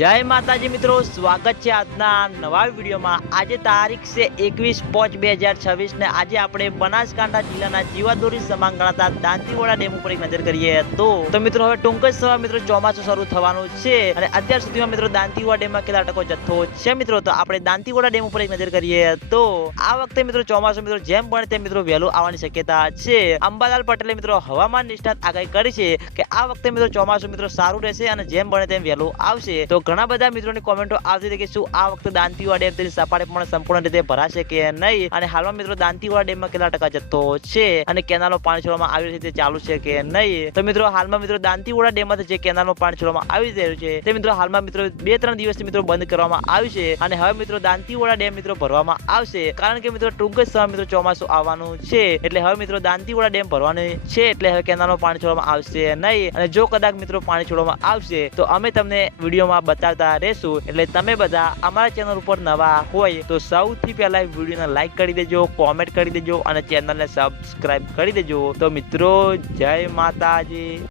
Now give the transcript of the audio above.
જય માતાજી મિત્રો, સ્વાગત છે આજના નવા વિડીયોમાં। આજે તારીખ છે 21/5/2026 ને આજે આપણે બનાસકાંઠા જિલ્લાના જીવાદોરી સમાન ગણાતા દાંતીવાડા ડેમ ઉપર એક નજર કરીએ તો મિત્રો હવે ટૂંક જ સમયમાં મિત્રો ચોમાસું શરૂ થવાનું છે અને અત્યાર સુધીમાં મિત્રો દાંતીવાડા ડેમમાં કેટલા ટકો જથ્થો છે મિત્રો, તો આપણે દાંતીવાડા ડેમ ઉપર એક નજર કરીએ તો આ વખતે મિત્રો ચોમાસું મિત્રો જેમ બને તેમ મિત્રો વહેલું આવવાની શક્યતા છે। અંબાલાલ પટેલે મિત્રો હવામાન નિષ્ણાત આગાહી કરી છે કે આ વખતે મિત્રો ચોમાસું મિત્રો સારું રહેશે અને જેમ બને તેમ વહેલું આવશે। તો ઘણા બધા મિત્રોની કોમેન્ટો આવતી હતી કે શું આ વખતે દાંતીવાડા ડેમ તેની સપાટી પણ સંપૂર્ણ રીતે ભરાશે કે નહીં, અને હાલમાં મિત્રો દાંતીવાડા ડેમમાં કેટલા ટકા જથ્થો છે અને કેનાલમાં પાણી છોડવામાં આવી રહ્યું છે તે ચાલુ છે કે નહીં। તો મિત્રો હાલમાં મિત્રો દાંતીવાડા ડેમમાંથી જે કેનાલમાં પાણી છોડવામાં આવી રહ્યું છે તે મિત્રો હાલમાં મિત્રો 2-3 દિવસથી મિત્રો બંધ કરવામાં આવ્યું છે અને હવે મિત્રો દાંતીવાડા ડેમ મિત્રો ભરવામાં આવશે, કારણ કે મિત્રો ટૂંક જ સમયમાં મિત્રો ચોમાસું આવવાનું છે એટલે હવે મિત્રો દાંતીવાડા ડેમ ભરવાનું છે એટલે હવે કેનાલમાં પાણી છોડવામાં આવશે નહીં। અને જો કદાચ મિત્રો પાણી છોડવામાં આવશે તો અમે તમને વિડીયોમાં બતાવતા રહેશું, એટલે તમે બધા અમારા ચેનલ ઉપર નવા હોય તો સૌથી પહેલા વિડીયોને લાઈક કરી દેજો, કોમેન્ટ કરી દેજો અને ચેનલને સબસ્ક્રાઇબ કરી દેજો। તો મિત્રો જય માતાજી।